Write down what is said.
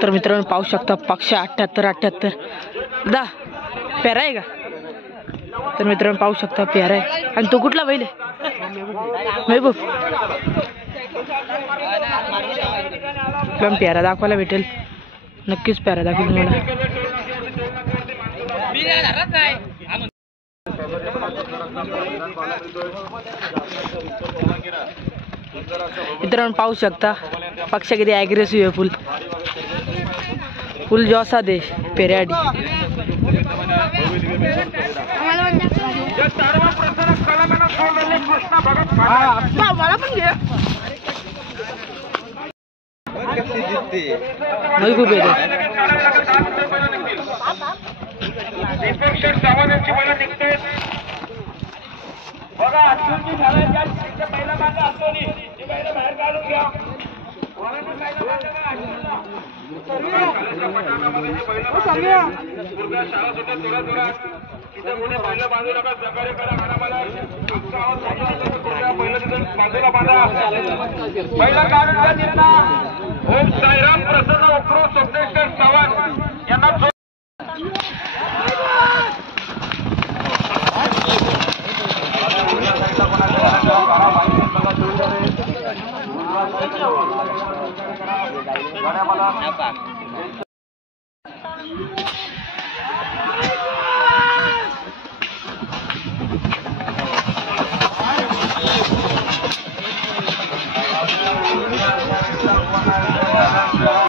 तर मित्रांनो पाहू शकता पक्ष 78 दा पेरा आहे का? तर मित्रांनो पाहू शकता पेरा आहे. आणि तो कुठला बैल आहे? महबूब. पेरा दाखवायला भेटेल, नक्कीच पेरा दाखवेल तुम्हाला. मित्रांनो पाहू शकता पक्ष किती ॲग्रेसिव्ह आहे. फुल जॉसा दे पेऱ्याडी. महबूब आहे बघा. अर्जुनची झाडाच्या पहिला मागे असतो नी ती पहिला बाहेर काढून घ्या. शाळा सुद्धा जोरात तिथं पुढे पहिलं बांधू नका. सहकार्य करा घरामध्ये. पहिलं तिथं बाजूला बांधा. पहिला काढून घ्या. ओम साईराम प्रसन्न उक्रू सोपेश्वर चव्हाण यांना